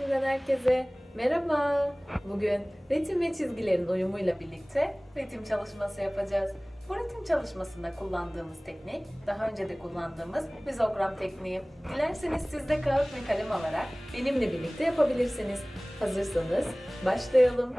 herkese. Merhaba. Bugün ritim ve çizgilerin uyumuyla birlikte ritim çalışması yapacağız. Bu ritim çalışmasında kullandığımız teknik, daha önce de kullandığımız mizogram tekniği. Dilerseniz siz de kağıt ve kalem alarak benimle birlikte yapabilirsiniz. Hazırsanız başlayalım.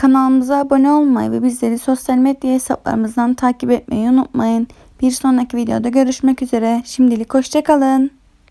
Kanalımıza abone olmayı ve bizleri sosyal medya hesaplarımızdan takip etmeyi unutmayın. Bir sonraki videoda görüşmek üzere. Şimdilik hoşçakalın.